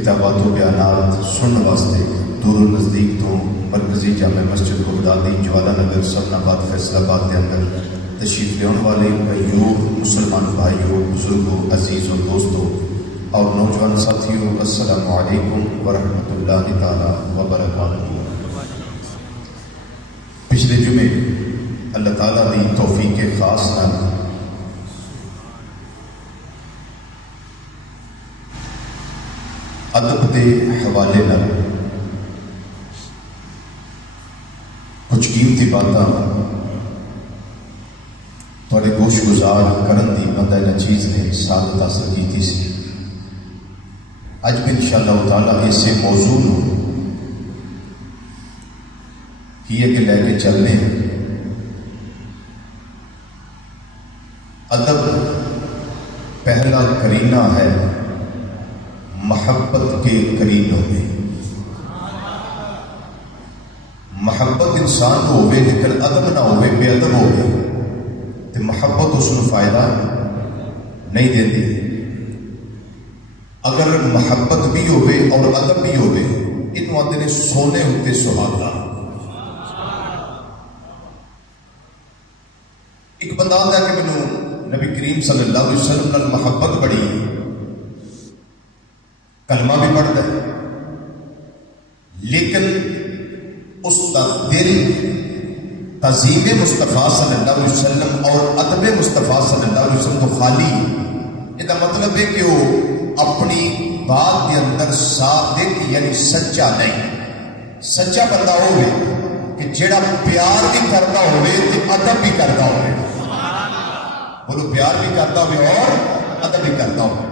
خطابات و بیانات سننے واسطے دور و نزدیک تو مرکزی جامع مسجد بغدادی جوالا نگر سبن آباد فیصل آباد کے اندر تشریف لے والے کئیوں مسلمان بھائیوں بزرگوں عزیزوں دوستوں اور نوجوان ساتھیوں السلام علیکم ورحمۃ اللہ تعالی وبرکاتہ۔ پچھلے جمعے اللہ تعالیٰ دی توفیق خاص نال ادب کے حوالے نال کچھ قیمتی باتاں تھوڑے گوش گزار کرن دی بندہ نہ چیز نے سعادت حاصل کی سی۔ اج بھی انشاءاللہ تعالیٰ اسے موضوع کیے کہ لے کے چلنے ادب پہلا کرینہ ہے محبت کے کرینوں میں۔ محبت انسان کو ہوئے لیکن ادب نہ ہوئے، بے ادب ہوئے تو محبت اس کو فائدہ نہیں دیتی۔ اگر محبت بھی ہوئے اور ادب بھی ہوئے ان آدھے نے سونے ہوتے سہاگا۔ ایک بندہ آتا ہے کہ میں نبی کریم صلی اللہ علیہ وسلم نال محبت بڑی، کلمہ بھی پڑھتا ہے لیکن اس کا دل تعظیم مصطفیٰ صلی اللہ علیہ وسلم اور ادب مصطفیٰ صلی اللہ علیہ وسلم تو خالی۔ یہ مطلب ہے کہ وہ اپنی بات کے اندر صادق یعنی سچا نہیں۔ سچا بندہ ہوئے کہ جڑا پیار بھی کرتا ہوئے تو ادب بھی کرتا ہوئے، بولو پیار بھی کرتا ہوئے اور ادب بھی کرتا ہوئے۔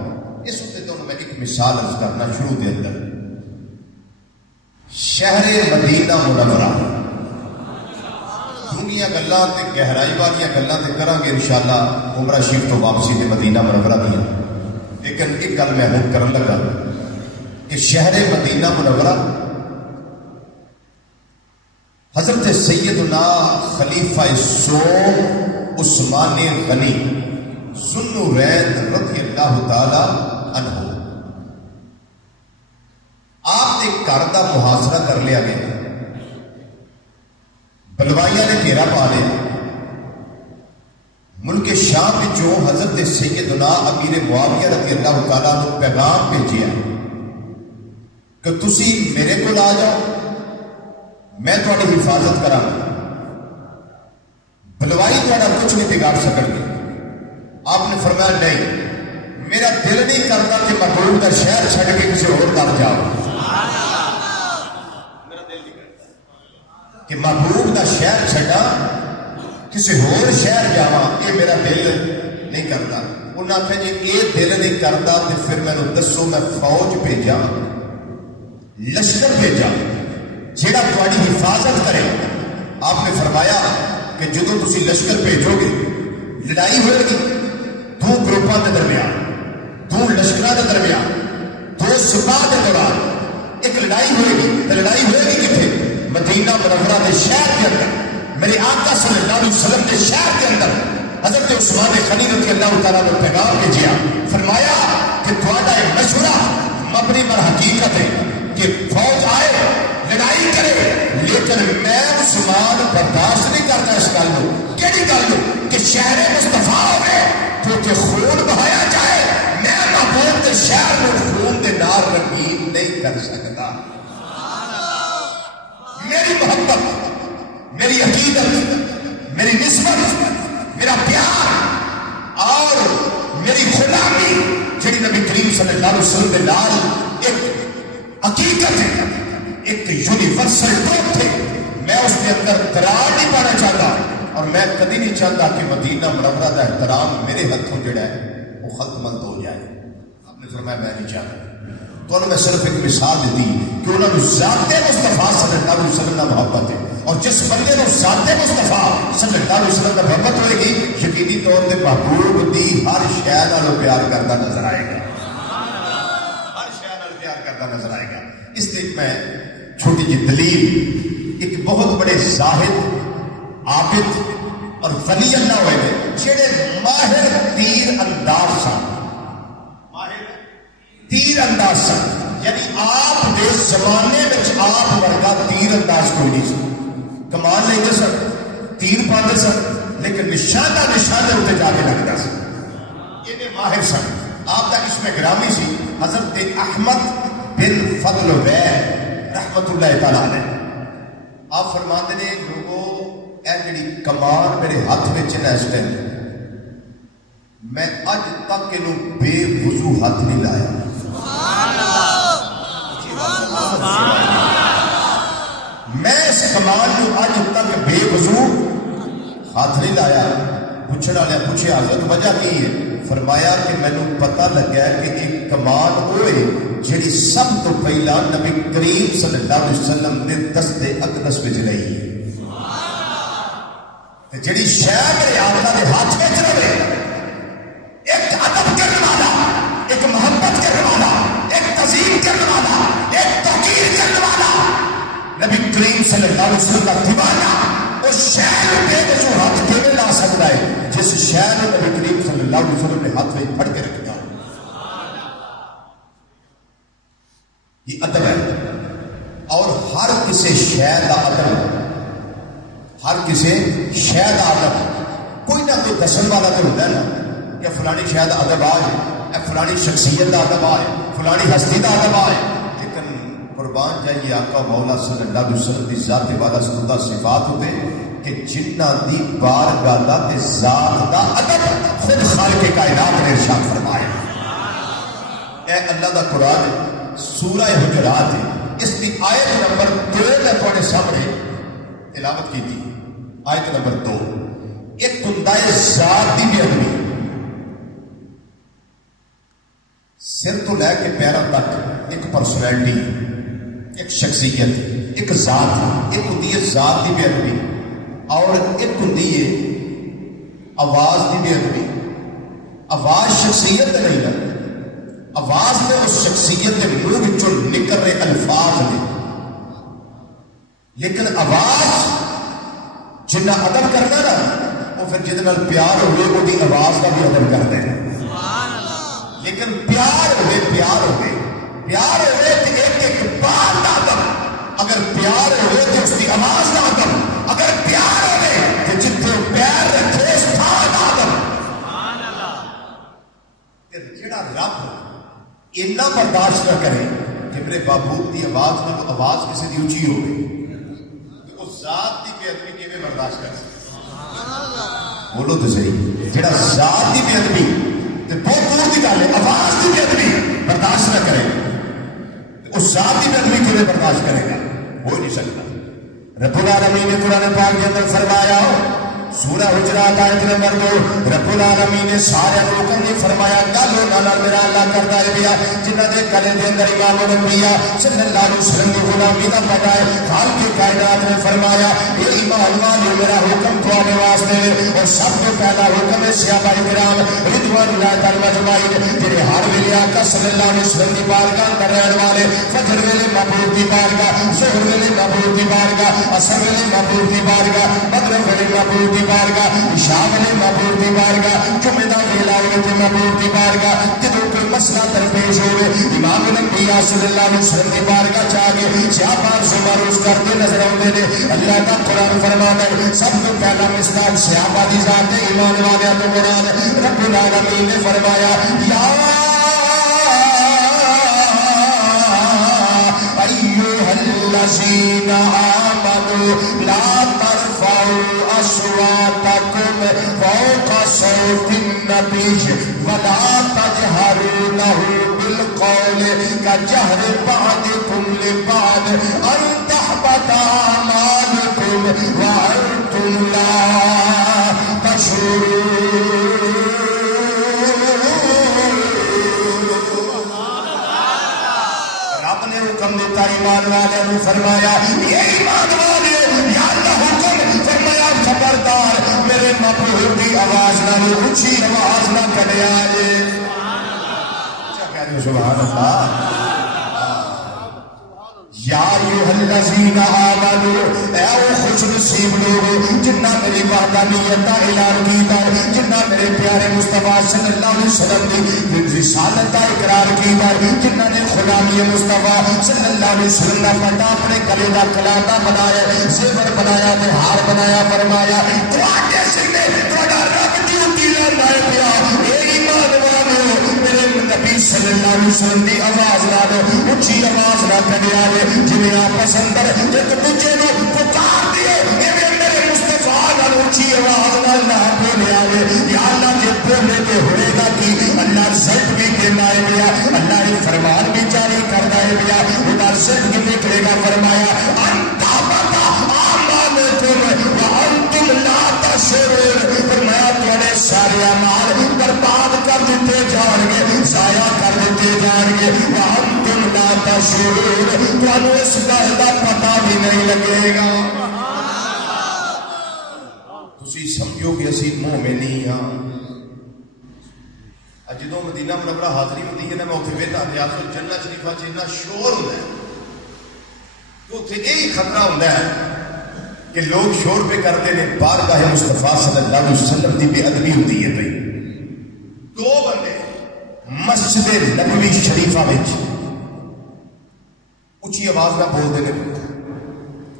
اس وقت تو میں ایک مثال عرض کرنا شروع دے اندر شہر مدینہ منورہ دنیا گلاں تے گہرائی والی گلاں تے کراں گے انشاءاللہ عمرہ شریف تو واپسی تے مدینہ منورہ دیا، لیکن ایک گل میں ہوں کرن لگا کہ شہر مدینہ منورہ حضرت سیدنا خلیفہ سوم عثمان غنی ذوالنورین رضی اللہ تعالی عنہ آپ نے گھر کا محاصرہ کر لیا گیا، بلوائیاں نے گھیرا پا لیا۔ ملک شام وچوں حضرت سیدنا امیر معاویہ رضی اللہ تعالیٰ نے پیغام بھیجیا کہ تسی میرے کو آ جاؤ، میں تھوڑی حفاظت کراں، بلوائی تھوڑا کچھ نہیں بگاڑ سکیں گے۔ آپ نے فرمایا نہیں، میرا دل نہیں کرتا کہ محبوب کا شہر چھڑ کے کسی اور در جاؤ، میرا دل نہیں کرتا کہ محبوب کا شہر چھڑا کسی اور شہر جاواں، یہ میرا دل نہیں کرتا۔ انہوں نے کہا جی یہ دل نہیں کرتا تو پھر میں دسو میں فوج بھیجا، لشکر بھیجا جیڑا تھوڑی حفاظت کرے۔ آپ نے فرمایا کہ جدو تسی لشکر بھیجو گے لڑائی ہوئے گی دو گروپاں کے درمیان، دو لشکراں کے درمیان، دو سپاہ کے دوران ایک لڑائی ہوئے گی۔ تو لڑائی ہوئے گی کتنے؟ مدینہ منورہ کے شہر کے اندر، میرے آقا صلی اللہ علیہ وسلم کے شہر کے اندر۔ حضرت عثمان غنی رضی اللہ تعالیٰ نے پیغام بھیجا، فرمایا کہ تھوڑا یہ مشورہ مبنی پر حقیقت ہے کہ فوج آئے لڑائی کرے، لیکن میں عثمان برداشت نہیں کرتا اس گل کو۔ کیڑی گل کہ شہر مصطفیٰ ہوئے تو کہ خون بہایا جائے، میں محبوب کے شہر میں خون کے نال رنگین نہیں کر سکتا۔ میری محبت، میری عقیدت، میری نسبت، میرا پیار اور میری غلامی جڑی نبی کریم صلی اللہ علیہ وسلم کے نال ایک حقیقت ہے، ایک یونیورسل ٹروتھ ہے، میں اس کے اندر دراڑ نہیں پانا چاہتا، اور میں کبھی نہیں چاہتا کہ مدینہ منورہ کا احترام میرے ہاتھوں جڑا ہے وہ ختم ہو جائے۔ آپ نے فرمایا میں نہیں چاہتا۔ تو میں صرف ایک مثال دی کہ انہوں نے ذات مصطفیٰ صلی اللہ علیہ وسلم کا محبت ہے، اور جس بندے کو ذات مصطفیٰ صلی اللہ علیہ وسلم کا محبت ہوئے گی یقینی طور پر محبوب دی ہر شے نال پیار کرتا نظر آئے گا، ہر شے نال پیار کرتا نظر آئے گا۔ اس لیے میں چھوٹی جی دلیل، ایک بہت بڑے زاہد عابد اور ولی اللہ ہوئے گئے جڑے ماہر تیر انداز سن، ماہر تیر انداز سن، یعنی زمانے میں آپ ورگا تیر انداز کوئی نہیں سی، کمان لے سن، تیر پاندے سن، لیکن نشانہ اتنے جا کے لگتا سی، یہ ماہر سن۔ آپ کا اسم گرامی سی حضرت احمد بن فضل ویل رحمت اللہ تعالیٰ علیہ۔ آپ فرماتے نے لوگوں اے جڑی کمان میرے ہاتھ میں چنا اس ٹائم میں اج تک انہوں بے وضو ہاتھ نہیں لایا۔ میں اس کمان کو اج تک بے وضو ہاتھ نہیں لایا۔ پوچھنے والے پوچھے حضرت وجہ کی ہے؟ فرمایا کہ مینوں پتہ لگا کہ ایک کمان ہوئے جڑی سب تو پہلا نبی کریم صلی اللہ علیہ وسلم نے دست اقدس وچ رہی ہے، جڑی شے میرے آقا دے ہاتھ وچ رہے، ایک ادب کرنے والا، ایک محبت کرنے والا، ایک تعظیم کرنے والا، ایک توقیر کرنے والا نبی کریم صلی اللہ علیہ وسلم کا دیوانہ اس شے بے وضو ہاتھ کیویں لا سکتا ہے جس شے نبی کریم صلی اللہ علیہ وسلم نے ہاتھ میں پھڑ کے رکھا۔ یہ ادب ہے، اور ہر کسی شے کا ادب، ہر کسی شے کا ادب کوئی نہ کوئی دسن والا تو ہوتا ہے نا کہ فلانی شے کا ادب آئے، فلانی شخصیت کا ادب آئے، فلانی ہستی کا ادب آئے، لیکن قربان جائیے آقا مولا صلی اللہ علیہ وسلم کی ذات والا سنتا صفات ہوتے کہ جنہ دی بارگاہ دا تے ذات دا ادب خود خالق کائنات نے ارشاد فرمایا۔ اے اللہ دا قرآن سورہ حجرات ہے، اس کی آیت نمبر 2 میں تھوڑے سامنے تلاوت کی تھی۔ آیت نمبر 2 ایک کندائے ذات دی بے ادبی، سر تو لے کے پیروں تک ایک پرسنالٹی، ایک شخصیت، ایک ذات، ایک ہوتی ہے ذات دی بے ادبی، اور ایک ہوتی ہے آواز دی بے ادبی۔ آواز شخصیت نہیں ہے، آواز میں اس شخصیت کے منہ وچوں نکل رہے الفاظ نے، لیکن آواز جنہ ادب کرنا نا وہ پھر جتنا پیار ہوئے وہ آواز کا بھی ادب کرتے ہیں۔ لیکن پیار ہوئے پیار ہوئے تو ایک ایک بات کا ادب، اگر پیار ہوئے تو اس کی آواز کا ادب، اگر پیار ہوئے تو جتنے پیر رکھے اس تھان کا ادب۔ جڑا رب اتنا برداشت نہ کرے کہ میرے بابو کی آواز نہ آواز کسی کی اونچی ہو گئی تو اس ذات کی بے ادبی کیویں برداشت کر سکتا؟ بولو تو صحیح، جڑا ذات کی بے ادبی بہت دور کی گل ہے، آواز کی بے ادبی برداشت نہ کرے اس ذات کی بے ادبی کیویں برداشت کرے گا؟ ہو نہیں سکتا۔ رب العالمین نے قرآن پاک کے اندر فرمایا سورہ حجرات آیت نمبر 2 رب العالمین نے سارے لوگوں نے فرمایا گل انہاں میرا اللہ کرتا ہے بیا جنہاں دے گلے دے اندر امام الانبیاء صلی اللہ علیہ وسلم کی غلامی دا پتہ ہے۔ خالق کائنات نے فرمایا اے ایمان والو میرا حکم تمہارے واسطے اور سب تو پہلا حکم ہے صحابہ کرام رضوان اللہ تعالی اجمعین جڑے ہر ویلے آقا صلی اللہ علیہ وسلم دی بارگاہ اندر رہن والے، فجر ویلے محبوب دی بارگاہ، ظہر ویلے محبوب دی بارگاہ، عصر ویلے محبوب دی بارگاہ، مغرب ویلے محبوب دی بارگاہ، عشاء ویلے محبوب دی بارگاہ، جمعہ دا ویلا ہوئے محبوب دی بارگاہ، جدوں کوئی مسئلہ درپیش ہوئے امام الانبیاء صلی اللہ علیہ وسلم دی بارگاہ چاہ کے صحابہ سے معروض کرتے نظر آتے نے۔ اللہ کا قرآن فرماتا ہے سب کو پہلا مصداق صحابہ دی ذات ایمان والے تو قرآن رب العالمین نے فرمایا یا ایھا الذین آمنوا لا ترفعوا اصواتکم فوق صوت النبی ولا تجهروا له بالقول كجهر بعضكم لبعض ان تحبط اعمالكم وانتم لا تشعرون۔ رب نے حکم دیتا ایمان والے نے فرمایا یہ ایمان والے یا اللہ حکم فرمایا خبردار میرے محبوب کی آواز نہ اونچی آواز نہ کڈیا جے۔ سبحان اللہ۔ یا ایھا الذین آمنوا، اے او خوش نصیب لوگ جنہ میری وحدانیت کا اعلان کیتا ہے، جنہ میرے پیارے مصطفیٰ صلی اللہ علیہ وسلم کی رسالت کا اقرار کیتا ہے، جنہ نے غلامی مصطفیٰ صلی اللہ علیہ وسلم کا پٹا اپنے گلے کا کلاتا بنایا، زیور بنایا تے ہار بنایا، فرمایا تواڈے سینے تواڈا رب ڈیوٹی لیندا ہے پیا، اے ایمان والو میرے نبی صلی اللہ علیہ وسلم دی آواز نال اونچی آواز نہ کڈیا جے، جویں آپس اندر ایک دوجے نو پکار دیو، ایویں میرے مصطفیٰ نال اونچی آواز نال نہ بولیا جے، یا اللہ جے بولے تے ہوئے گا کی، اللہ رزلٹ بھی دینا ہے پیا، اللہ نے فرمان بھی جاری کرنا ہے پیا، وہ رزلٹ بھی نکلے گا، فرمایا انتا بتا آمانکم وانتم لا تشعرون، فرمایا تواڈے سارے اعمال برباد کر دیتے جان گے، ضائع کر دیتے جان گے، وانتم لا تشعرون، تانوں اس گل دا پتہ بھی نہیں لگے گا۔ تسی سمجھو کہ اسی مومن ہی ہاں۔ جدوں مدینہ منورہ حاضری ہوندی ہے نا، میں اتنے ویلا ریاض الجنہ شریفہ چ اتنا شور ہوتا ہے کہ اتنے یہی خطرہ ہوتا ہے کہ لوگ شور پہ کرتے ہیں، بارگاہ مصطفیٰ صلی اللہ علیہ وسلم کی بے ادبی ہوتی ہے۔ بھائی دو بندے مسجد نبوی شریفہ میں اونچی آواز نہ بولتے ہیں،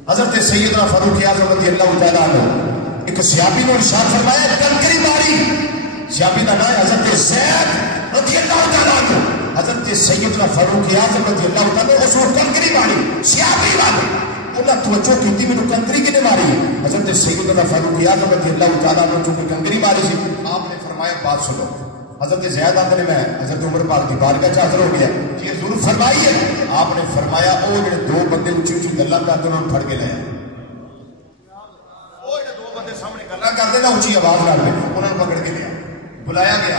حضرت سیدنا فاروق اعظم رضی اللہ تعالیٰ عنہ ایک صحابی نے ارشاد فرمایا کنکری ماری، صحابی کا نام ہے حضرت زید رضی اللہ تعالیٰ عنہ، حضرت سیدنا فاروق اعظم رضی اللہ تعالیٰ عنہ اس کو کنکری ماری، صحابی والے انہیں توجہ کی تھی، میں کنکری کی نے ماری، حضرت سیدنا فاروق اعظم رضی اللہ تعالیٰ عنہ چونکہ کنکری ماری سی، آپ نے فرمایا بات سنو، حضرت زید آتے نے میں حضرت عمر پاک کی بارگاہ حاضر ہو گیا، یہ ضرور فرمائیے، آپ نے فرمایا او جڑے دو بندے اونچی اونچی گلاں کرتے انہوں نے پھڑ کے لے سامنے گلا کرتے نا اونچی آواز نال انہوں نے پکڑ کے لیا، بلایا گیا،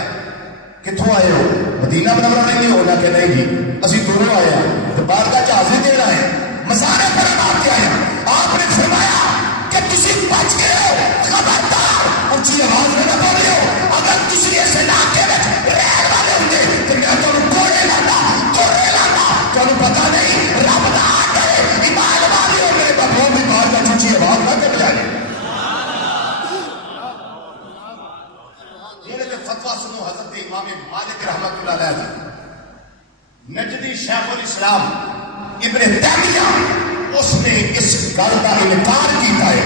کتوں آئے ہو؟ مدینہ منورہ نہیں ہو؟ نہ کہ نہیں جی اسی دونوں آئے ہیں تو بارگاہ حاضری دین آئے ہیں، مزارے پر آپ کے آئے ہیں۔ آپ نے فرمایا کہ تسی بچ گئے ہو، خبردار اونچی آواز میں نہ بولے ہو، اگر تسی اس علاقے میں رہن والے ہوندے تو میں تمہیں گولی لانا، گولی لانا، تمہیں پتہ نہیں رب دا آڈر ہے، ایمان والے ہو میرے بابوں بھی بارگاہ اونچی آواز نہ کر جائے۔ فتویٰ سنو حضرت امام مالک رحمت اللہ علیہ، نجدی شیخ الاسلام ابن تیمیہ، اس نے اس گل کا انکار کیتا ہے،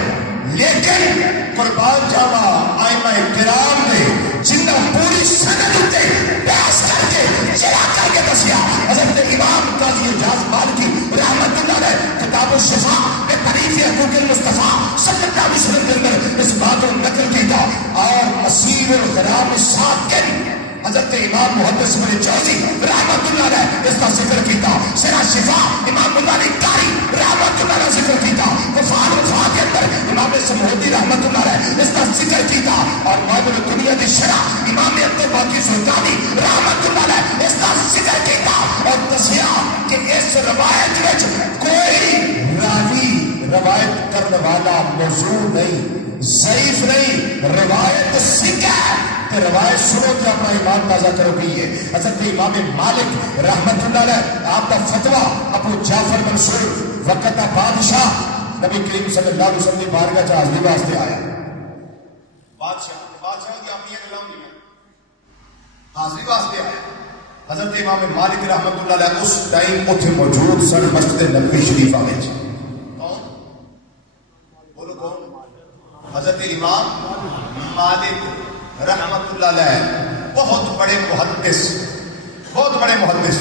لیکن قربان جاوا ائمہ کرام نے جنہ پوری سند تے بحث کر کے چلا کر کے دسیا، حضرت امام قاضی اعجاز مالکی رحمت اللہ علیہ کتاب الشفاء میں قریب حقوق المصطفیٰ صلی اللہ علیہ وسلم کے اندر اس بات کو نقل کیتا، اور مسیر الغرام الساکن حضرت امام محدث ابن جوزی رحمت اللہ علیہ اس کا ذکر کیتا، سرا شفا امام مالک قاری رحمت اللہ علیہ ذکر کیتا، وفات الوفا کے اندر امام سمودی رحمت اللہ علیہ اس کا ذکر کیتا، اور معجم الدنیا دی شرح امام عبدالباقی سلطانی رحمت اللہ علیہ اس کا ذکر کیتا، اور دسیا کہ اس روایت وچ کوئی راوی روایت کرنے والا موضوع نہیں، ضعیف نہیں، روایت سکھ روایت سنو تو اپنا ایمان تازہ کرو گی ہے۔ حضرت امام مالک رحمت اللہ علیہ آپ کا فتویٰ ابو جعفر منصور وقت بادشاہ نبی کریم صلی اللہ علیہ وسلم کی بارگاہ حاضری واسطے آیا، بادشاہ کی اپنی حاضری واسطے آیا، حضرت امام مالک رحمت اللہ علیہ اس ٹائم اتنے موجود سن مسجد نبوی شریفہ میں، کون بولو کون؟ حضرت امام مالک رحمت اللہ علیہ بہت بڑے محدث، بہت بڑے محدث،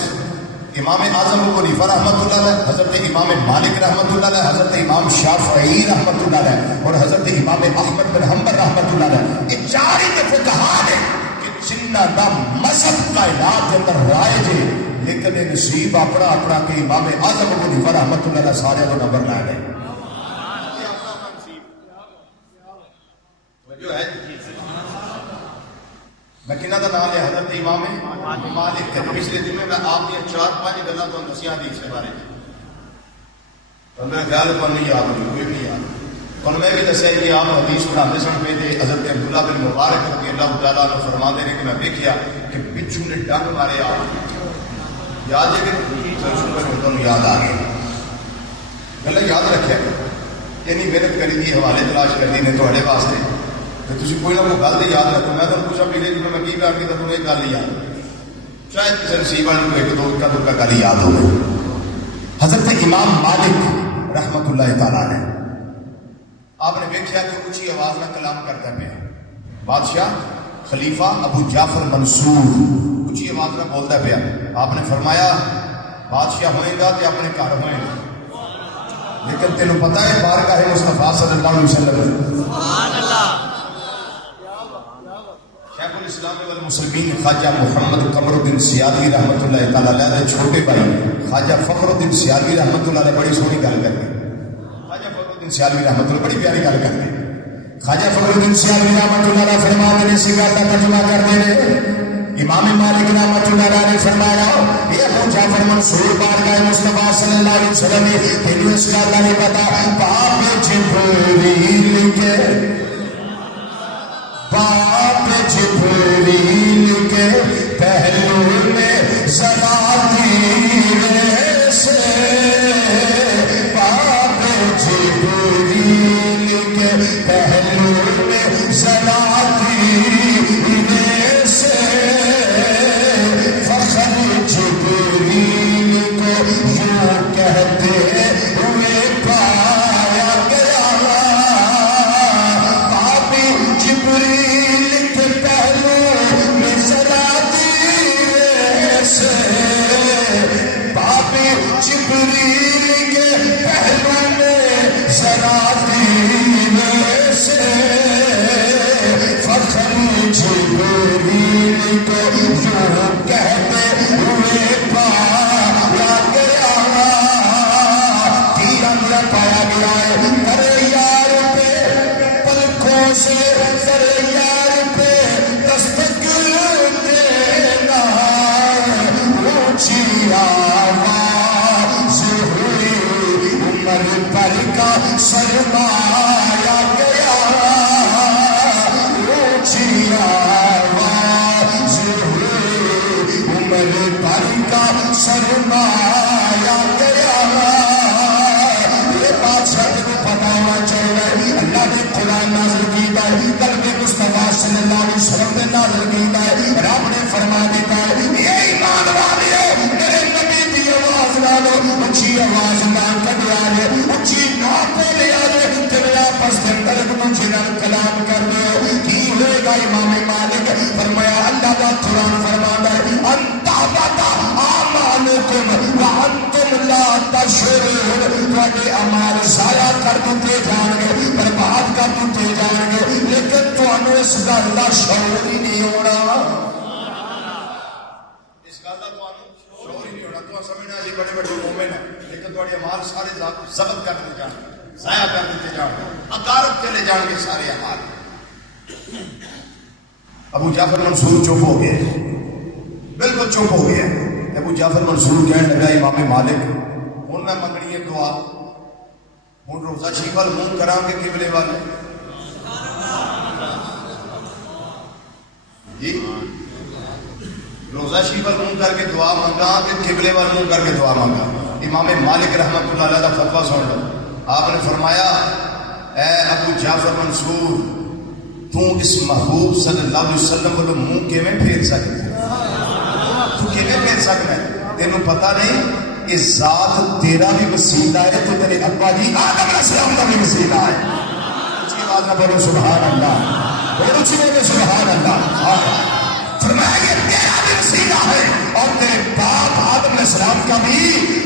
امام اعظم ابو حنیفہ رحمت اللہ علیہ، حضرت امام مالک رحمت اللہ علیہ، حضرت امام شافعی رحمت اللہ علیہ، اور حضرت امام احمد بن حنبل رحمت اللہ علیہ، یہ چار ہی فقہاء ہیں کہ جنہ دا مذہب کائنات کے اندر رائج ہے، لیکن یہ نصیب اپنا اپنا کہ امام اعظم ابو حنیفہ رحمت اللہ علیہ سارے کو نمبر لائے گئے، جو ہے میں کنہ کا نام لیا حضرت امام مالک ہے۔ پچھلے دن میں آپ نے 4-5 گلاں تو دسیاں حدیث کے بارے میں، میرا خیال کو نہیں یاد ہوئی، کوئی نہیں یاد، اور میں بھی دسیا کہ آپ حدیث پڑھاتے سن پہ تھے، حضرت عبداللہ بن مبارک رضی اللہ تعالیٰ عنہ فرماتے ہیں کہ میں دیکھیا کہ بچھو نے ڈنگ مارے، آپ یاد ہے کہ شکر ہے تمہیں یاد آ گیا، گلا یاد رکھا یعنی محنت کری دی حوالے تلاش کرنی نے تھوڑے واسطے تو تھی کوئی نہ کوئی گل تو یاد رکھو. میں تمہیں پوچھا پیلے جب میں کی کر کے تو تمہیں گل یاد شاید کسی نصیب والے کو ایک دو کا گل یاد ہو گئی. حضرت امام مالک رحمت اللہ تعالیٰ نے آپ نے دیکھا کہ اونچی آواز میں کلام کرتا پیا. بادشاہ خلیفہ ابو جعفر منصور اونچی آواز میں بولتا پیا. آپ نے فرمایا بادشاہ ہوئے گا تو اپنے گھر ہوئے گا لیکن تینوں پتہ ہے بارگاہ مصطفیٰ صلی اللہ علیہ وسلم شیخ الاسلام والمسلمین خواجہ محمد قمر الدین سیالوی رحمۃ اللہ تعالیٰ علیہ دے چھوٹے بھائی خواجہ فخر الدین سیالوی رحمۃ اللہ علیہ بڑی سونی گل کرتے. خواجہ فخر الدین سیالوی رحمۃ اللہ بڑی پیاری گل کرتے. خواجہ فخر الدین سیالوی رحمۃ اللہ علیہ فرماتے ہیں اسی گل کا ترجمہ کرتے ہیں. امام مالک رحمۃ اللہ علیہ نے فرمایا اے ابو جعفر منصور بارگاہ مصطفیٰ صلی اللہ علیہ وسلم تینوں اس گل کا نہیں پتا باپ جبریل کے پہلو میں ذرا تیر سے باپ جبریل کے پہلو میں ذرا تیر سے فخر جبریل کو یوں کہتے ہوئے پایا گیا باپ جبریل کے پہلو میں ذرا تیر سے باپ جبریل کے پہلو میں ذرا تیر سے فخر جبریل کو یوں کہتے ہوئے پایا گیا تیر اندر پایا گیا ہے ترے یار پہ پلکوں سے ترے یار پہ دستک دینا اونچی آواز ہوئی عمر پر کا سرمایا گیا اونچی آواز ہوئی عمر پر کا سرمایا گیا. یہ بادشاہ کو پتا ہونا چاہیے اللہ نے قرآن نازل کیتا ہے قلب مصطفیٰ صلی اللہ علیہ وسلم نے نازل کیتا ہے رب نے فرما دیتا ہے یہ ایمان والیو میرے نبی دی آواز نالو اونچی آواز نہ کڈیا جے اونچی نہ بولیا جے تے آپس دے اندر ایک دوسرے نال کلام کر دو کی ہوئے گا. امام مالک فرمایا اللہ دا قرآن فرماتا ہے انتا بتا آمالکم وانتم لا تشعرون تواڈے اعمال ضائع کر دیتے جان گے برباد کر دیتے جان گے لیکن تانوں اس گل دا شعور ہی نہیں ہونا. اس گل دا تانوں شعور ہی نہیں ہونا. تو سمجھنا جی بڑے بڑے مومن ہیں لیکن تواڈے اعمال سارے ضبط کر دیتے جان گے ضائع کر دیتے جان گے اکارت چلے جان گے سارے اعمال. ابو جعفر منصور چپ ہو گئے بالکل چپ ہو گیا. ابو جعفر منصور کہنے لگا امام مالک ہوں میں منگنی ہے دعا ہوں روزہ شریف وال منہ کرا گے قبلے والے جی روزہ شریف وال منہ کر کے دعا منگا کہ قبلے وال منہ کر کے دعا مانگا. امام مالک رحمت اللہ علیہ کا فتویٰ سن لو. آپ نے فرمایا اے ابو جعفر منصور تو اس محبوب صلی اللہ علیہ وسلم کو منہ کیویں پھیر سکتے تو کیویں پھیر سکتا ہے تینوں پتہ نہیں اس ذات تیرا بھی وسیلہ ہے تو تیرے ابا جی آدم علیہ السلام کا بھی وسیلہ ہے. اچھی آواز نہ بولو سبحان اللہ بولو اچھی بولو سبحان اللہ. فرمایا یہ تیرا بھی وسیلہ ہے اور تیرے باپ آدم علیہ السلام کا بھی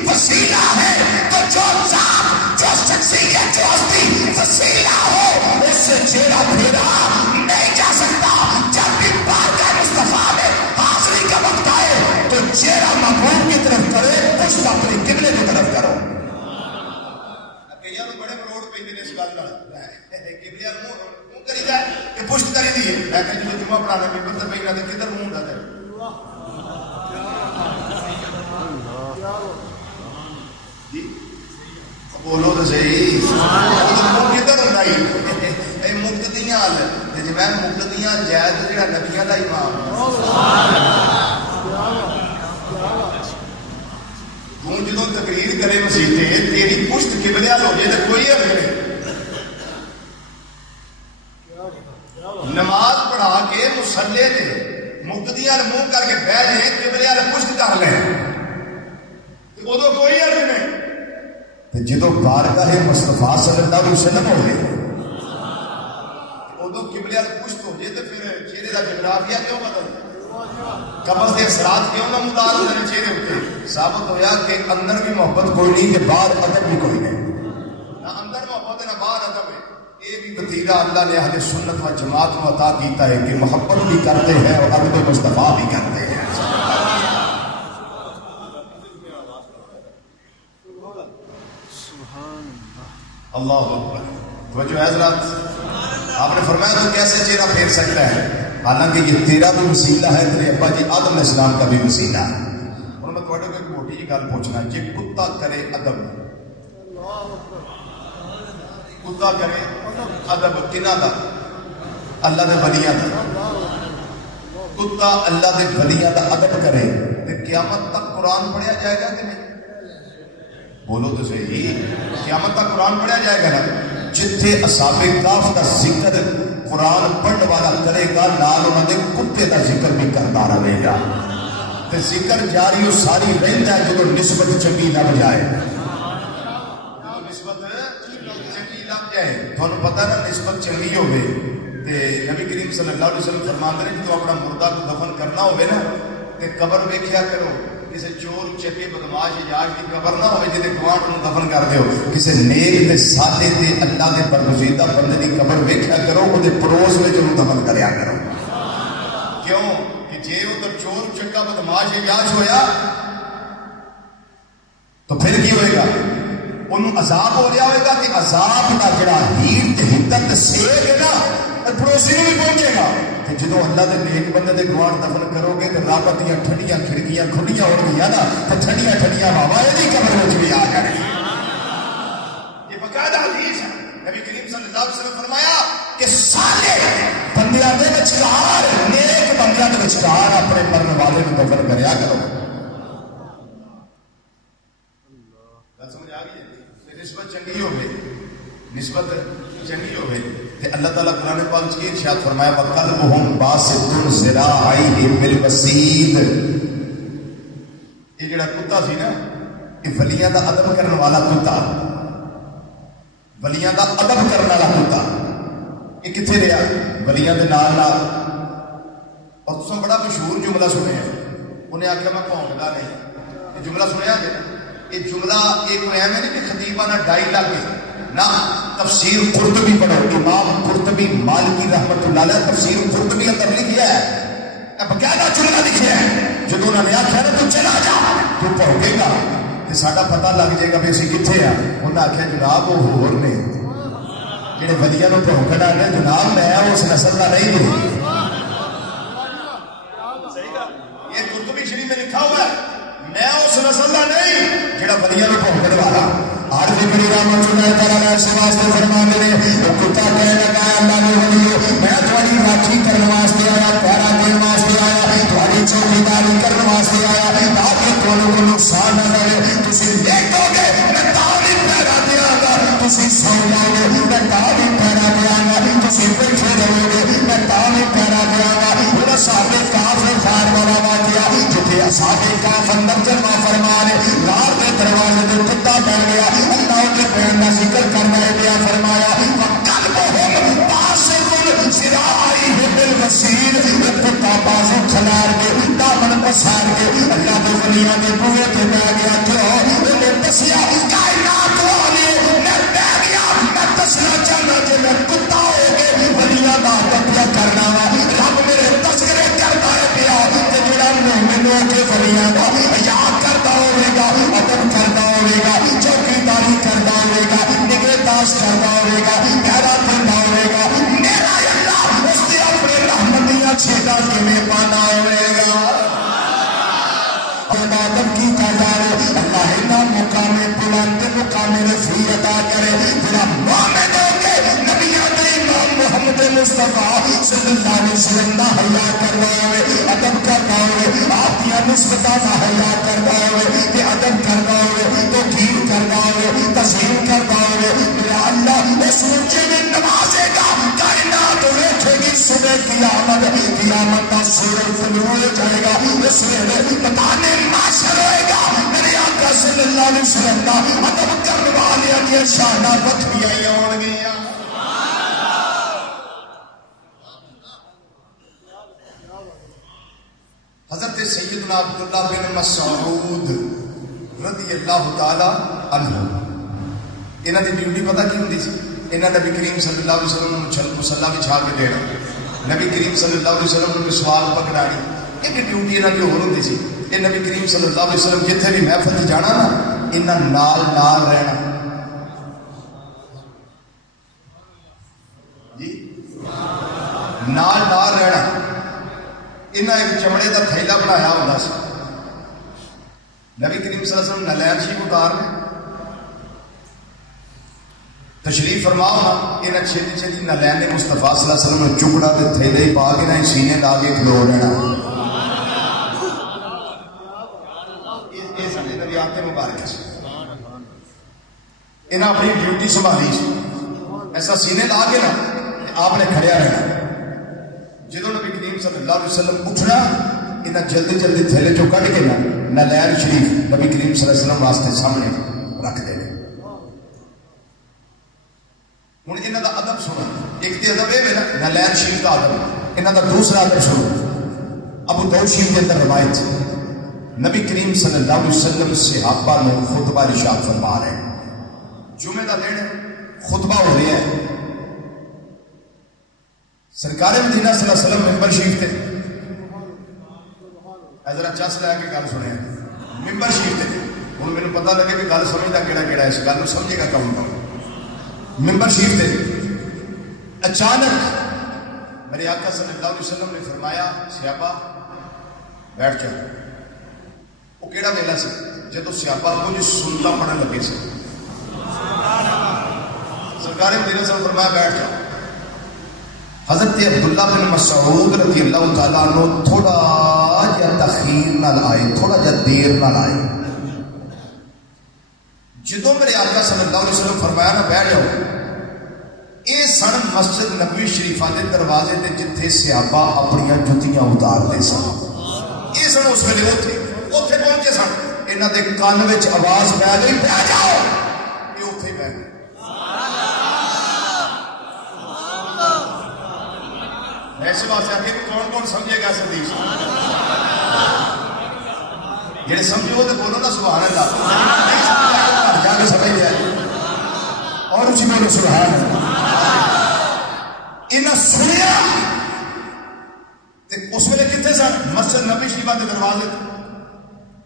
وسیلہ ہے. تو جو ذات جو شخصیت جو ہستی وسیلہ ہو اس سے چہرہ پھیرا نہیں جا سکتا. جب بھی بارگاہ مصطفیٰ میں حاضری کا وقت آئے تو چہرہ محبوب کی طرف کرے پشت اپنی قبلے کی طرف کرو. کئی بڑے مروڑ پہ اس گل قبلے منہ کری جائے کہ پشت کری دیے لیکن جو جمعہ پڑھانا بھی پتہ پہ نہ کدھر منہ اٹھاتا ہے جی بولو تو صحیح کدھر ہوں مقتدیاں جی میں مقتدیاں جائز جہاں نبیاں کا امام تو جدو تقریر کرے مسیطے تیری پشت قبلے ہو جائے تو کوئی حرج نہیں. نماز پڑھا کے مسلے دے مقتدیاں منہ کر کے بہ لیں قبلے والے پشت کر لیں ادو کوئی حرج نہیں. جدو بارگاہ مصطفیٰ صلی اللہ علیہ وسلم ہو گئے ادو قبلے والے پشت ہو جائے تو پھر چہرے کا جغرافیہ کیوں بدل قبض کے اثرات کیوں نہ مدار ہوتے ہیں چہرے ہوتے. ثابت ہویا کہ اندر بھی محبت کوئی نہیں کہ باہر ادب بھی کوئی نہیں. نہ اندر محبت ہے نہ باہر ادب ہے. یہ بھی وتیرہ اللہ نے اہل سنت و جماعت کو عطا کیتا ہے کہ محبت بھی کرتے ہیں اور ادب مصطفیٰ بھی کرتے ہیں. اللہ اکبر. توجہ ہے حضرات. آپ نے فرمایا تو کیسے چہرہ پھیر سکتا ہے حالانکہ یہ تیرا بھی وسیلہ ہے تیرے ابا جی آدم علیہ السلام کا بھی وسیلہ ہے. اور میں تھوڑے کو ایک موٹی جی گل پوچھنا کہ کتا کرے ادب کتا کرے ادب کنہ دا اللہ دے ولیاں دا کتا اللہ دے ولیاں دا ادب کرے تو قیامت تک قرآن پڑھیا جائے گا کہ نہیں؟ بولو تو صحیح. قیامت تک قرآن پڑھیا جائے گا نا. جتھے اصحاب کاف کا ذکر قرآن پڑھنے والا کرے گا نال انہوں نے کتے کا ذکر بھی کرتا رہے گا. تے ذکر جاری و ساری رہتا ہے جو نسبت چنگی نہ بجائے. نسبت چنگی لگ جائے تھانوں پتہ نا نسبت چنگی ہوئے تے نبی کریم صلی اللہ علیہ وسلم فرماندے ہیں جو اپنا مردہ کو دفن کرنا ہوئے نا تے قبر ویکھیا کرو کسی چور چکے بدماش یار کی قبر نہ ہوئے جنہیں گوانٹ کو دفن کر دیو. کسی نیک تے صالح تے اللہ دے برگزیدہ بندے دی قبر ویکھیا کرو او دے پڑوس میں جو دفن کریا کرو. کیوں کہ جے ادھر چور چکا بدماش یار ہویا تو پھر کی ہوئے گا انہوں عذاب ہو رہا ہوئے گا کہ عذاب کا جڑا ہیٹ تے حدت سیگ ہے نا پڑوسی میں بھی پہنچے گا. جدو اللہ دے نیک بندے دے گوان دفن کرو گے تو رب دیا ٹھنڈیاں کھڑکیاں کھلیاں ہو گئی نا تو ٹھنڈیاں ٹھنڈیاں ہوا یہ قبر میں بھی آ جائے گی. یہ باقاعدہ حدیث ہے. نبی کریم صلی اللہ علیہ وسلم فرمایا کہ صالح بندیاں دے وچکار نیک بندیاں دے وچکار اپنے مرن والے کو دفن کریا کرو. سمجھ آ گئی. نسبت چنگی ہو گئی نسبت چنگی ہو گئی. اللہ تعالیٰ قرآن پاک کی ارشاد فرمایا وَقَلْبُهُمْ بَاسِطٌ ذِرَاعَيْهِ بِالْوَسِيدِ. یہ جڑا کتا سی نا یہ ولیاں دا ادب کرنے والا کتا ولیاں دا ادب کرنے والا کتا یہ کتنے رہا ولیاں دے نال نال. اور تم بڑا مشہور جملہ سنے ہیں انہیں آخیا میں پونکدا نہیں. یہ جملہ سنیا کہ یہ جملہ ایک ایویں نہیں کہ خطیبہ نہ ڈائی لاگے نہ. تفسیر قرطبی پڑھو امام قرطبی مالکی رحمت اللہ علیہ تفسیر قرطبی اندر لکھیا ہے باقاعدہ جملہ لکھیا ہے. جب انہوں نے آخیا نا تو چلا جا تو پہنچے گا تو ساڈا پتہ لگ جائے گا بھی اسی کتنے ہیں. انہوں نے آخیا جناب وہ ہور نے جہے ولیاں نوں پہنچنا نے جناب میں اس نسل کا نہیں ہوں. یہ قرطبی شریف میں لکھا ہوا ہے میں اس نسل کا نہیں جہاں ولیاں نوں پہنچنے والا. آج بھی میری رحمت اللہ تعالیٰ سے واسطے فرما دے وہ کتا کہنے لگا اللہ نے ولیو میں تھوڑی راکھی کرنے واسطے آیا پیارا دینے واسطے آیا تھوڑی چوکیداری کرنے واسطے آیا تاکہ تمہیں کو نقصان نہ رہے. تسی دیکھو گے میں تالی پیرا دیا گا تسی سو جاؤ گے میں تالی پیرا دیا گا تسی بیٹھے رہو گے میں تالی پیرا دیا گا. وہ سارے کافر خار والا واقعہ جتنے سارے کاف اندر جلوہ فرمانے رات کے دروازے میں کتا بیٹھ گیا اللہ کے بیان کا ذکر کرنا ہے لیا فرمایا وَقَلْبُهُمْ بَاسِطٌ ذِرَاعَيْهِ بِالْوَسِيدِ. کتا بازو کھلار کے دامن پسار کے اللہ کے ولیاں کے بوئے پہ بیٹھ گیا. کیوں انہیں دسیا کائنات والے میں بیٹھ گیا میں دسنا چاہنا کہ میں کتا ہو کے ولیاں کا تقویٰ کرنا وا رب میرے تذکرے کرتا ہے پیا کہ جڑا مومن ہو کے ولیاں کا یاد کرتا ہوئے گا ادب کرتا ہوئے گا چوکیداری کرتا ہوئے گا نگہداشت کرتا ہوئے گا پیارا کرتا ہوئے گا میرا اللہ اس نے اپنے رحمتیاں چھیڑا کے میں پانا ہوئے گا. عبادت کی قدر اللہ نہ مقام بلند مقام رفیع عطا کرے. تیرا مومن ہو کے نبیوں کے امام محمد مصطفیٰ صلی اللہ علیہ وسلم نہ حیا کرنا ہوئے ادب کرنا ہوئے آپ کی نسبتہ نہ حیا کرنا ہوئے کہ ادب کرنا کرنا ہوئے تسلیم کرنا ہوئے میرا اللہ اس روزے میں نوازے گا کائنات دیکھے گی صبح قیامت کا سورج طلوع ہو جائے گا اس ویلے بتانے معاشر ہوئے گا میرے آقا صلی اللہ علیہ وسلم کا ادب کرنے والے کی شانہ بکھریاں ہون گیاں حضرت سیدنا عبداللہ بن مسعود رضی اللہ تعالی عنہ انہاں دی ڈیوٹی پتہ کی ہوندی سی انہاں نبی کریم صلی اللہ علیہ وسلم نوں مصلا بچھا کے دینا نبی کریم صلی اللہ علیہ وسلم نوں مسواک پکڑانی ایک ڈیوٹی انہاں دی ہور ہوندی سی کہ نبی کریم صلی اللہ علیہ وسلم جتھے بھی محفل تے جانا نا انہاں نال رہنا جی نال رہنا انہاں ایک چمڑے کا تھیلا بنایا ہوتا سی نبی کریم صلی اللہ علیہ وسلم نلین شریف اتار میں تشریف فرماؤ نا انہاں چھتی چھتی نلین مصطفیٰ صلی اللہ علیہ وسلم نے چکڑا تے تھیلے ہی پا کے نہ سینے لا کے کھلو رہنا یہ سارے نبی آتے مبارک سے انہاں اپنی ڈیوٹی سنبھالی سی ایسا سینے لا کے نا آپ نے کھڑیا رہنا جدوں نبی کریم صلی اللہ علیہ وسلم اٹھنا انہاں جلدی جلدی تھیلے چوں کٹ کے نا لہر شریف نبی کریم صلی اللہ علیہ وسلم واسطے سامنے رکھ دے ہوں انہاں دا ادب سنو ایک تے ادب ہے نا لہر شریف کا ادب انہاں دا دوسرا ادب سنو ابو داؤد شریف کے اندر روایت نبی کریم صلی اللہ علیہ وسلم صحابہ نے خطبہ ارشاد فرما رہے ہیں جمعہ دا دن خطبہ ہو رہا ہے سرکار مدینہ صلی اللہ علیہ وسلم ممبر شریف تھے ذرا چس لے کے گل سنے ممبر شریف تھے ہوں میرے پتا لگے کہ گل سمجھتا کہڑا کہڑا اس گل سمجھے گا کون کون ممبر شریف تھے اچانک میرے آقا صلی اللہ علیہ وسلم نے فرمایا صحابہ بیٹھ جاؤ وہ کہڑا ویلا سی جدو صحابہ کچھ سنتا پڑھن لگے سے سرکار مدینہ صلی اللہ علیہ وسلم فرمایا بیٹھ جاؤ حضرت عبداللہ بن مسعود رضی اللہ تعالیٰ عنہ تھوڑا جا تخیر نہ لائے تھوڑا جا دیر نہ لائے جدوں میرے آقا صلی اللہ علیہ وسلم فرمایا نا بیٹھ جاؤ اے سن مسجد نبوی شریفہ دے دروازے تے جتھے صحابہ اپنیاں جتیاں اتارتے سن اے سن اس ویلے اوتھے پہنچے سن انہاں دے کان وچ آواز پہ گئی بیٹھ جاؤ اے اوتھے بیٹھ گئے ایسے واسطے آگے کہ کون کون سمجھے گا حدیث جڑے سمجھے وہ تو بولو نا سبحان اللہ جا کے سمجھ لیا اور اسی بولو سبحان اللہ انہاں سنیا تے اس ویلے کتنے سن مسجد نبی شریفہ کے دروازے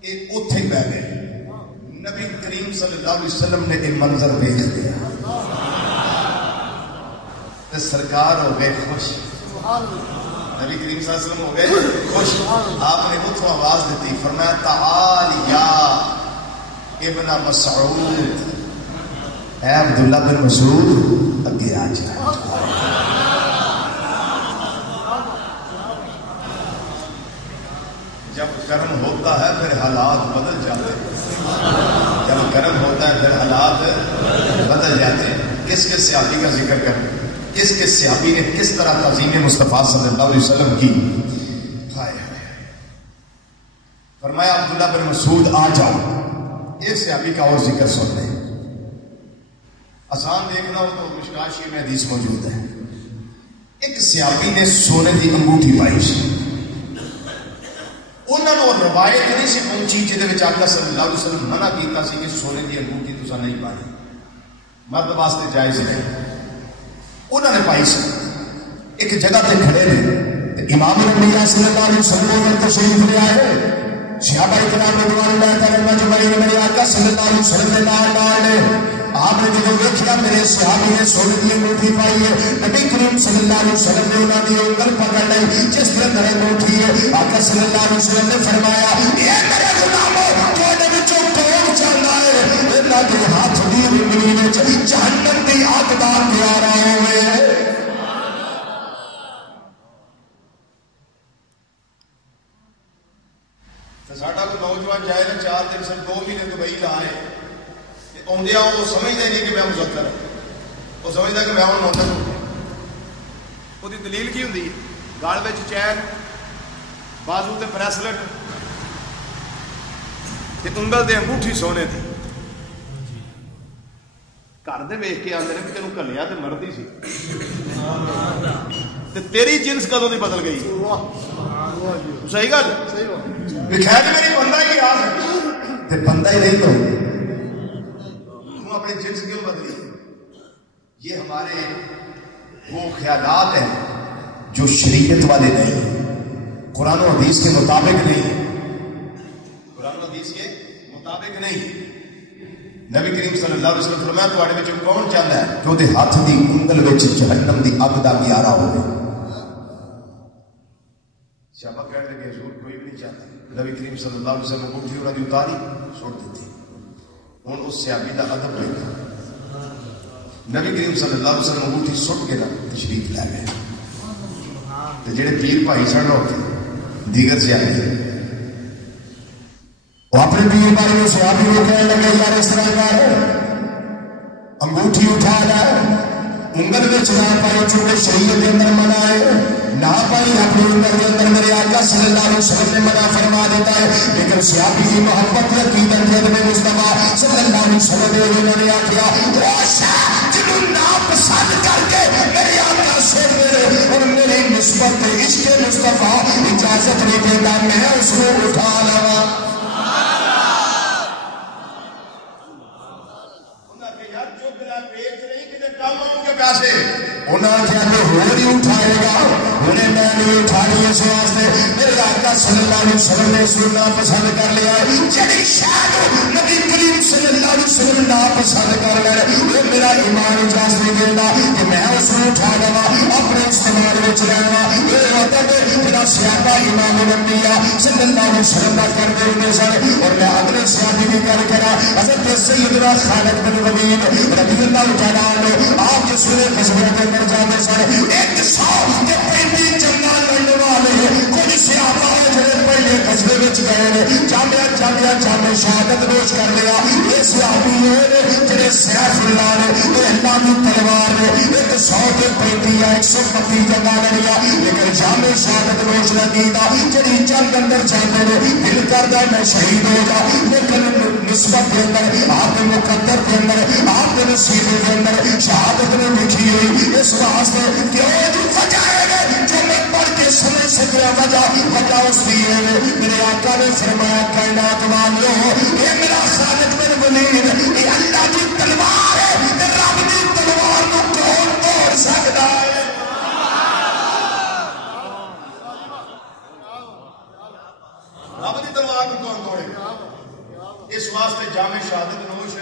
یہ اوتھے ہی بیٹھ گئے نبی کریم صلی اللہ علیہ وسلم نے یہ منظر دیکھ لیا تے سرکار ہو گئے خوش نبی کریم صلی اللہ علیہ وسلم ہو گئے خوش آپ نے اتھوں آواز دیتی فرمایا تعال یا ابن مسعود اے عبداللہ بن مسعود اگے آ جا جب گرم ہوتا ہے پھر حالات بدل جاتے جب گرم ہوتا ہے پھر حالات بدل جاتے کس کس صحابی کا ذکر کریں کس کس صحابی نے کس طرح تعظیم مصطفیٰ صلی اللہ علیہ وسلم کی فرمایا عبداللہ بن مسعود آ جاؤ ایک صحابی کا اور ذکر سن لیں آسان دیکھنا ہو تو مشکات شریف میں حدیث موجود ہے ایک صحابی نے سونے کی انگوٹھی پائی سی انہوں نے روایت نہیں سی پہنچی جہد آقا صلی اللہ علیہ وسلم منع کیتا سی کہ سونے کی انگوٹھی تسا نہیں پائی مرد واسطے جائز ہے انہوں نے پائی سی ایک جگہ تے کھڑے نے امام الانبیاء صلی اللہ علیہ وسلم نے تشریف لے آئے صحابہ کرام رضوان اللہ تعالی مجمعین میرے آقا صلی اللہ علیہ وسلم نے نال نے آپ نے جب دیکھا میرے صحابی نے سونے کی انگوٹھی پائی ہے نبی کریم صلی اللہ علیہ وسلم نے انہوں نے انگل پکڑ لی جس کے اندر انگوٹھی ہے آقا صلی اللہ علیہ وسلم نے فرمایا اے میرے غلامو تواڈے وچوں کون چاہندا ہے اللہ کے ہاتھ دی انگلی وچ جہنم دی آگ دا پیارا ہوئے ساڈا کوئی نوجوان جائے نا 4 دن سے 2 مہینے دبئی لائے آدھے وہ سمجھتا ہی نہیں کہ میں مذکر ہوں، وہ سمجھتا کہ میں ہوں مؤنث ہوں۔ وہ دلیل کی ہوں؟ گال میں چین، بازو تے بریسلٹ تے انگل دے انگوٹھی سونے دی۔ گھر دے ویکھ کے آندے نے کہ تینوں کلیا تے مردی سی، تے تیری جنس کدوں دی بدل گئی؟ صحیح گل لکھا کہ میری بندہ ہی آ تے بندہ ہی نہیں تو اپنی جنس کیوں بدلی؟ یہ ہمارے وہ خیالات ہیں جو شریعت والے نہیں، قرآن و حدیث کے مطابق نہیں، قرآن و حدیث کے مطابق نہیں۔ نبی کریم صلی اللہ علیہ وسلم فرمایا تواڈے وچ کون چاہتا ہے کہ وہ ہاتھ دی انگل وچ جہنم دی اگ دا گیارہ ہوئے؟ صحابہ کہنے لگے حضور کوئی بھی نہیں چاہتا۔ نبی کریم صلی اللہ علیہ وسلم انگوٹھی انہوں نے اتاری چھوڑ دیتی۔ ہوں اس صحابی کا ادب دیکھا، نبی کریم صلی اللہ علیہ وسلم انگوٹھی سٹ کے تشریف لے گئے، تو جڑے پیر بھائی سن ہوتے دیگر صحابی وہ اپنے پیر بھائی میں صحابی کو کہنے لگے یار اس طرح کر انگوٹھی اٹھا لے، انگل میں نہ پائی چونکہ شریعت کے اندر منع ہے، نہ پائی اپنی انگل کے اندر میرے آقا صلی اللہ علیہ وسلم نے منع فرما دیتا ہے۔ لیکن صحابی کی محبت عقیدت میں مصطفیٰ صلی اللہ علیہ وسلم نے انہوں نے آخیا جنہوں نہ پسند کر کے میرے آقا سے میرے اور میری نسبت عشق مصطفیٰ اجازت نہیں دیتا میں اس کو اٹھا لوا۔ انہوں نے ہو نہیں اٹھائے گا، انہیں میں نہیں اٹھانی اس واسطے میرے آقا صلی اللہ علیہ وسلم نے سننا پسند کر لیا ہے۔ جڑی شاید نبی کریم صلی اللہ علیہ وسلم نہ پسند کر لے وہ میرا ایمان اجازت نہیں دیتا کہ میں اس کو اٹھا لوا اپنے استعمال میں رہنا۔ یہ مطلب میرا سیاپا امام الانبیاء صلی اللہ علیہ وسلم کا کرتے ہوئے سن۔ اور میں اگلے سیاپی کی گل کرا حضرت سیدنا خالد بن ولید رضی اللہ تعالیٰ عنہ، آپ جس ویلے غزوے کے اندر جاتے سن 135 جنگاں لڑنے والے کچھ صحابہ جڑے پہلے غزوے وچ گئے جامع شہادت نوش کر لیا۔ یہ صحابی جڑے سیف اللہ نے اللہ کی تلوار نے 135 یا 132 جنگاں لڑیا لیکن جامع شہادت نوش نہ کیتا۔ جڑی جنگ اندر جاتے نے دل کردا میں شہید ہو جا، لیکن نسبت کے اندر آپ کے مقدر کے اندر آپ کے نصیب کے اندر شہادت نے لکھی ہوئی۔ اس واسطے کیوں وجہ ہے جو میں پڑھ کے سمجھ سکیا وجہ اس کی ہے میرے آقا نے فرمایا کائنات والو یہ میرا خالد بن ولید یہ اللہ کی تلوار ہے، رب کی تلوار کو کون توڑ سکتا ہے؟ رب کی تلوار کو کون توڑے گا؟ اس واسطے جامع شہادت نوش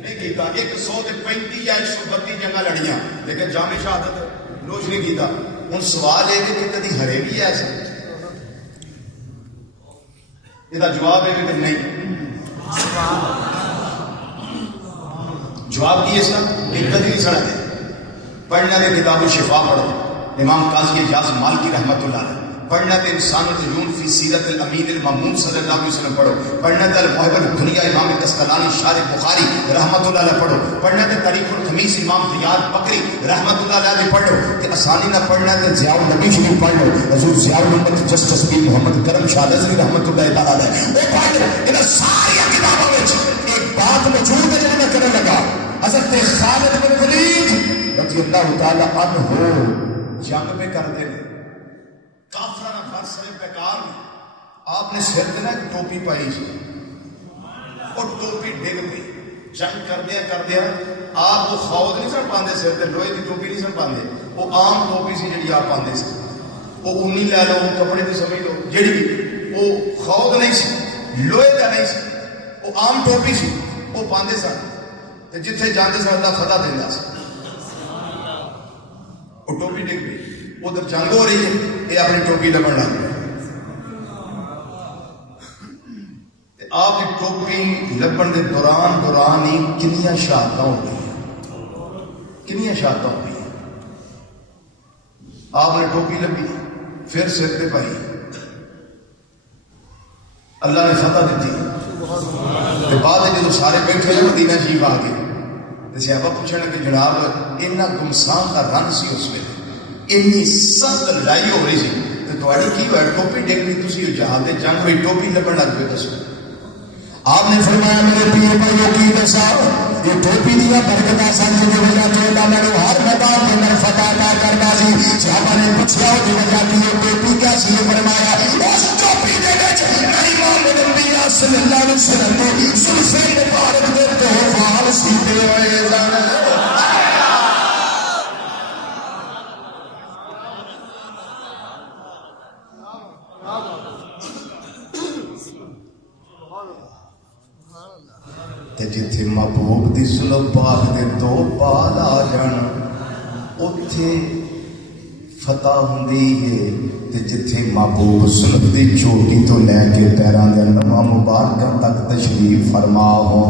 نہیں کیتا۔ 135 یا 132 جنگاں لڑیاں لیکن جامع شہادت نوش نہیں کیتا۔ ہوں سوال یہ کہ کدی ہرے بھی ایسے؟ یہ جواب ہے کہ نہیں۔ جواب کی اس کا کہ کدی نہیں سڑا دے۔ پڑھنا دے کتاب الشفا پڑھو، امام قاضی اجاز مالکی رحمت اللہ علیہ۔ پڑھنا تے انسان العیون فی سیرت الامین المامون صلی اللہ علیہ وسلم پڑھو۔ پڑھنا تے المحب الدنیا امام قسطلانی شارح بخاری رحمت اللہ علیہ پڑھو۔ پڑھنا تے تاریخ الخمیس امام دیار بکری رحمت اللہ علیہ پڑھو۔ کہ آسانی نہ پڑھنا تے ضیاء النبی شریف پڑھ لو، حضور ضیاء الامت جسٹس بن محمد کرم شاہ نظری رحمت اللہ تعالی علیہ وہ پڑھ لو۔ ان ساری کتابوں میں ایک بات موجود ہے جو میں کرنے لگا۔ حضرت خالد بن ولید رضی اللہ تعالی عنہ جنگ میں کر دے کافرانہ فرض سے بیکار میں آپ نے سر پہ ایک ٹوپی پائی سی اور ٹوپی ڈگ گئی۔ جنگ کردیا آپ وہ خود نہیں سن پاندے، سر پہ لوہے کی ٹوپی نہیں سن پاندے، وہ عام ٹوپی سی جڑی آپ پاندے سی، وہ اونی لے لو کپڑے کی سمجھ لو جڑی بھی وہ خود نہیں سی، لوہے کا نہیں سی، وہ عام ٹوپی سی وہ پاندے سن، جتھے جاندے سن اللہ فتح دیندا سی۔ وہ ٹوپی ڈگ گئی، ادھر جنگ ہو رہی ہے، یہ اپنی ٹوپی لبن لگ گئی۔ آپ کی ٹوپی لبن کے دوران ہی کنیاں شہادتاں ہو گئی، کنیاں شہادتاں ہو گئی۔ آپ نے ٹوپی لبی پھر سر پہ پائی، اللہ نے فتح دیتی۔ بعد جب سارے بیٹھے نا مدینہ شریف آ کے صحابہ پوچھنے کہ جناب اتنا گمسان کا رن سی اس ویلے اتنی سخت لڑائی ہو رہی سی تھوڑی کی ہوا ٹوپی ڈگ رہی تھی جہاد جنگ ہوئی ٹوپی لگن لگ پہ دسو آپ نے فرمایا میرے پیر بھائیوں کی دسا یہ ٹوپی دیا برکتاں سن جی وجہ تو اللہ میں ہر میدان کے اندر فتح عطا کرتا سی صحابہ نے پوچھا وہ وجہ کی یہ ٹوپی کیا سی فرمایا اس ٹوپی دے وچ امام الانبیاء صلی اللہ علیہ وسلم نے زلف مبارک دے تحفال سیتے ہوئے جتھے محبوب دی سلب پاک دے دو پال آ جان اتھے فتح ہوندی ہے تے جتھے محبوب سلب دی چوٹی تو لے کے پیراں دے نواں مبارکاں تک تشریف فرما ہو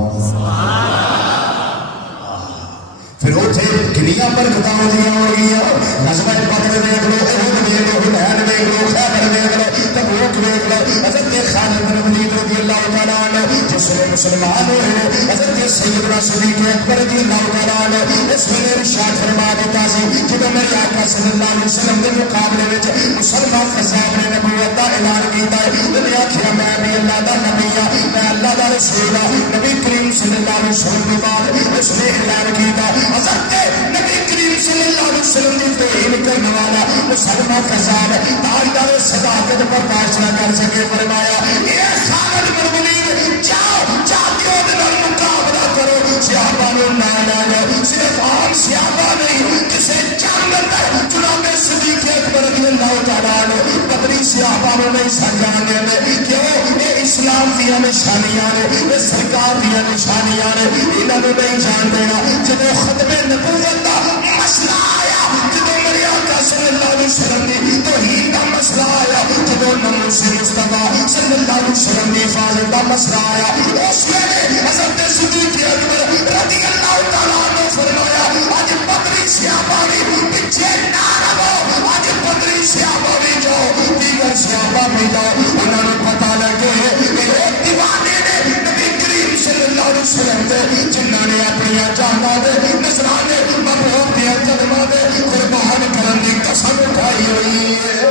پھر اتھے کنیاں برکتاں ہوندیاں ہو گئیاں غزوہ بدر دیکھ لو احد دیکھ لو حنین دیکھ لو خیبر دیکھ لو تبوک دیکھ لو حضرت خالد بن ولید رضی اللہ تعالیٰ عنہ جس نے مسلمان ہوئے حضرت سیدنا صدیق اکبر رضی اللہ تعالیٰ عنہ اس میں ارشاد فرما دیتا سی جب میرے آقا صلی اللہ علیہ وسلم کے مقابلے میں مسلمان قذاب نے نبوت کا اعلان کیتا ہے انہوں نے آخیا میں بھی اللہ دا نبی ہوں میں اللہ دا رسول ہوں نبی کریم صلی اللہ علیہ وسلم کے بعد اس نے اعلان کیتا حضرت نبی کریم صلی اللہ علیہ وسلم کی توہین کرنے والا مسلمان قذاب تاجدار صداقت برداشت نہ کر سکے فرمایا اے خالد بن ولید جاؤ جاتے ہو دن مقابلہ کرو صحابہ نے نہ صرف عام صحابہ نہیں کسے جنگ اندر جناب صدیق اکبر رضی اللہ تعالیٰ عنہ بدری صحابہ نے نہیں سمجھانے میں کیوں یہ اسلام دیا نشانیاں نے یہ سرکار دیا نشانیاں نے انہوں نے نہیں جان دینا جب ختم نبوت کا مسئلہ آیا جب میرے آقا صلی اللہ علیہ وسلم نے توحید کا مسئلہ آیا جب نبی سے مصطفیٰ صلی اللہ علیہ وسلم نے حفاظت کا مسئلہ آیا اس میں حضرت صدیق اکبر رضی اللہ تعالیٰ عنہ فرمایا آج بدری صحابہ بھی پیچھے نہ رہو آج بدری صحابہ بھی جو دیگر صحابہ بھی جو انہوں نے پتہ لگے ایک دیوانے نے نبی کریم صلی اللہ علیہ وسلم دے جنہوں نے اپنی جانا دے نصرانے محبوب دیا جنمہ دے قربان کرن دی قسم اٹھائی ہوئی ہے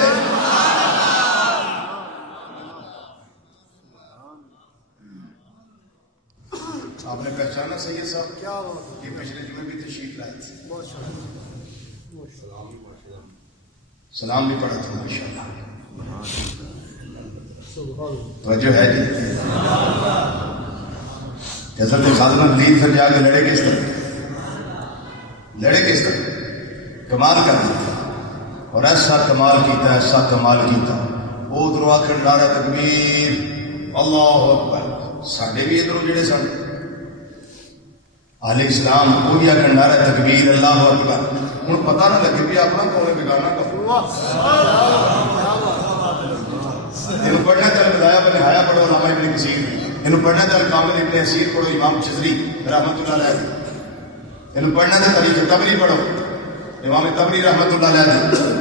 آپ نے پہچانا سید صاحب کیا یہ پچھلے جمعے بھی تشریف لائے تھے سلام بھی پڑھا تھا ماشاءاللہ توجہ ہے جی حضرت خالد بن ولید پھر جا کے لڑے کس طرح کمال کر دیا اور ایسا کمال کیتا وہ ادھر آخر نعرہ تکبیر اللہ اکبر ساڈے بھی ادھر جڑے سن علیہ السلام وہ بھی آخر نعرہ تکبیر اللہ اکبر ہوں پتہ نہ لگے بھی اپنا کون بگانا کرو انہوں پڑھنا چل بدایا بن نہایا پڑھو علامہ ابن کثیر انہوں پڑھنا چل کامل ابن اسیر پڑھو امام شذلی رحمت اللہ علیہ انہوں پڑھنا چل تاریخ طبری پڑھو امام طبری رحمت اللہ علیہ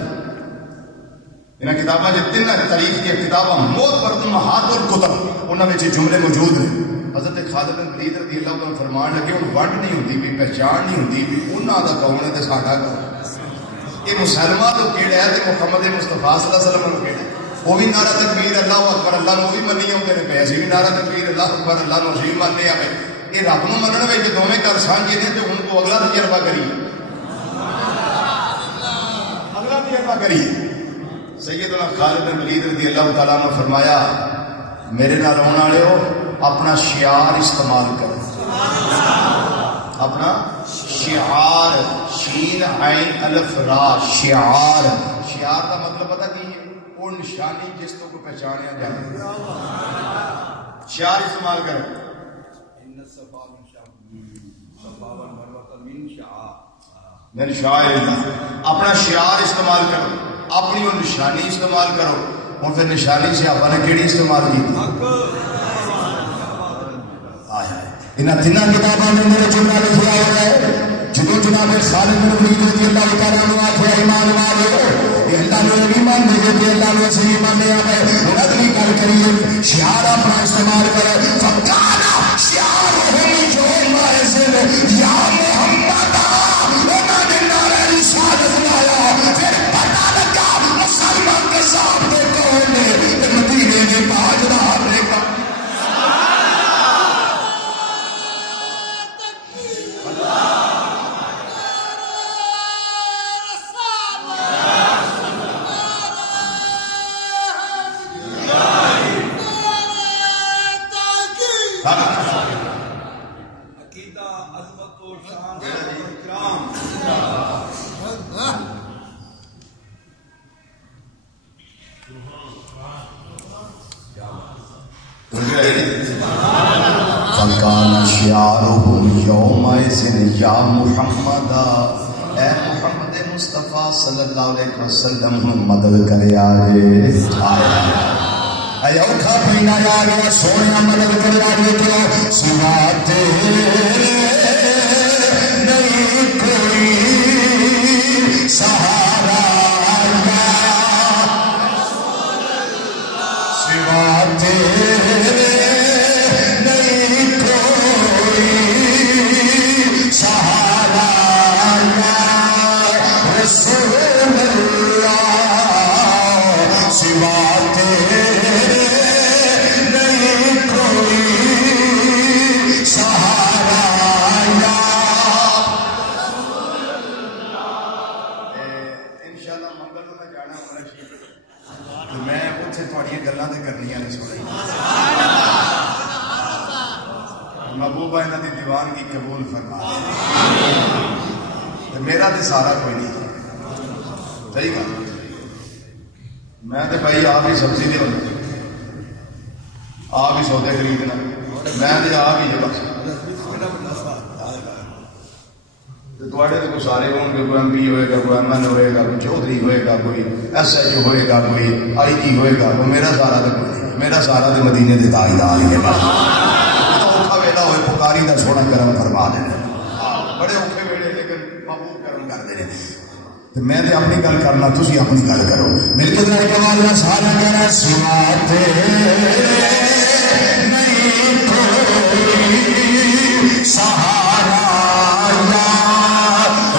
انہاں کتاباں جتنے تاریخ کی کتاباں موت پر امہات الکتب انہاں وچ جملے موجود ہیں حضرت خالد بن ولید رضی اللہ عنہ فرمان لگے ہن ونڈ نہیں ہوندی بھی پہچان نہیں ہوندی بھی انہاں دا کون ہے تے ساڈا کون یہ مسلمان تو کیڑا ہے تے محمد مصطفیٰ صلی اللہ علیہ وسلم کیڑا ہے وہ بھی نعرہ تکبیر اللہ اکبر اللہ نو بھی منی ہوندے نے پے اسی بھی نعرہ تکبیر اللہ اکبر اللہ نو بھی مننے آوے یہ رب نو منن وچ دوویں کر سانجے نے تے ہن کو اگلا تجربہ کریے سیدنا خالد بن ولید رضی اللہ تعالیٰ نے فرمایا میرے نال آنے والے ہو اپنا شعار استعمال کرو اپنا شعار شین عین الف را شعار کا مطلب پتہ کی ہے وہ نشانی جس کو پہچانیا جائے شعار استعمال کرو من شعائر اللہ اپنا شعار استعمال کرو اپنی وہ نشانی استعمال کرو ہوں پھر نشانی سے آپ نے کیڑی استعمال کی انہاں تیناں کتاباں دے اندر جملہ لکھیا ہوا ہے جدو جناب خالد بن ولید رضی اللہ تعالیٰ عنہ آخیا ایمان والو یہ اللہ نے ایمان دے کہ اللہ نے صحیح مانیا ہے اگلی گل کریے شعار اپنا استعمال کرے فقانا شعارهم یوم اذن یا محمد انہوں نے نعرہ رسالت لایا پھر پتہ لگا مسلمان کے سامنے کون نے مدینے نے تاجدار نے کہا یا محمد اے محمد مصطفیٰ صلی اللہ علیہ وسلم مدد کرے آجے اے اوکھا پینا جا گیا سونے مدد کرے آجے کیوں سوا تیرے نہیں کوئی سہارا یا سوا تیرے سہارا یا رسول اللہ سوا تیرے نہیں کوئی سہارا یا انشاءاللہ منگل میں جانا تو میں اتنے تھوڑی گلاں تے کرنیاں نہیں سنی محبوبہ انہاں دی دیوانگی قبول فرما میرا تے سارا کوئی نہیں صحیح گل میں تے بھائی آپ ہی سبزی دے بندے آپ ہی سودے خریدنا میں تے آپ ہی بس تھوڑے تو سارے ہوں گے کوئی ایم پی ہوئے گا کوئی ایم این ہوئے گا کوئی چودھری ہوئے گا کوئی ایس ایچ او ہوئے گا کوئی آئی جی ہوئے گا وہ میرا سارا تو کوئی نہیں میرا سارا تو مدینے دے تاجدار کے پاس ہوئے پکاری دا سونا کرم فرما دینا بڑے اوکھے ویلے لیکن محبوب کرم کر دینے میں تے اپنی گل کرنا تسی اپنی گل کرو مل کے ذرا کمال نہ سارا کہنا سوا تیرے نہیں کوئی سہارا یا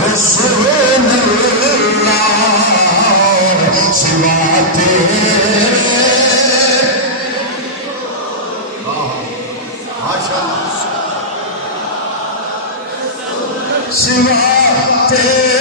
رسول اللہ سوا تیرے سوا تیرے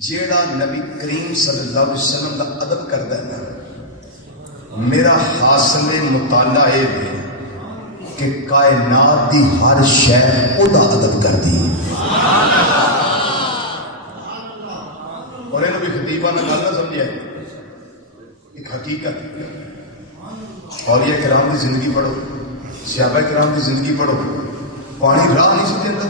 جیڑا نبی کریم صلی اللہ علیہ وسلم کا ادب کرتا ہے نا میرا حاصل مطالعہ یہ ہے کہ کائنات دی ہر شے او دا ادب کرتی ہے اور یہ نبی خطیبہ نے گل نہ سمجھا ایک حقیقت اور یہ کرام کی زندگی پڑھو صحابہ کرام کی زندگی پڑھو، پانی راہ نہیں سی دیتا،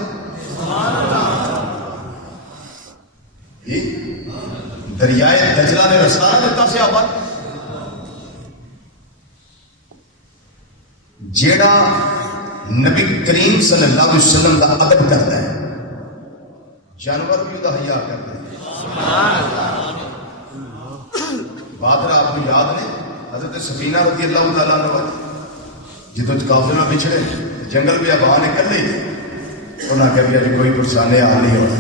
دریائے دجلہ نے رستہ نہ دیتا صحابہ، جیڑا نبی کریم صلی اللہ علیہ وسلم کا ادب کرتا ہے جانور بھی دا حیا کرتا ہے. بات آپ کو یاد نہیں حضرت سفینہ رضی اللہ تعالیٰ عنہ جدو کافروں بچھڑے جنگل میں ابان نکل رہی انہوں نے کہا کہ کوئی پرسانے آ نہیں ہونا،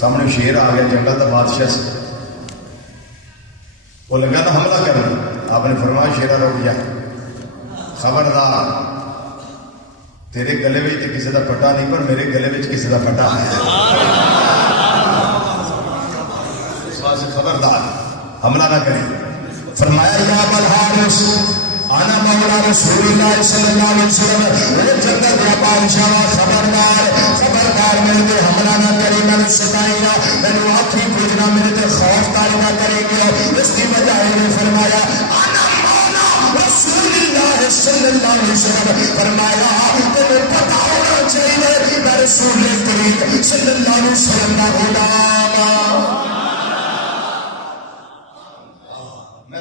سامنے شیر آ گیا جنگل کا بادشاہ سے، وہ لگا نا حملہ کرنا، آپ نے فرمایا شیرا روک گیا، خبردار تیرے گلے میں کسی کا پٹا نہیں پر میرے گلے میں کسی کا پٹا ہے، اس بات سے خبردار حملہ نہ کریں. فرمایا یا ابوالحارث انا مولا رسول اللہ صلی اللہ علیہ وسلم، وہ جنگل دیا بادشاہ خبردار خبردار میرے تے حملہ نہ کری، میں نے ستائی نہ، میں نے آخری کچھ نہ، میرے تے خوف تاری نہ کرے گی. اس کی وجہ نے فرمایا انا مولا رسول اللہ صلی اللہ علیہ وسلم، فرمایا تمہیں پتا ہونا چاہیے میں رسول کریم صلی اللہ علیہ وسلم کا غلام،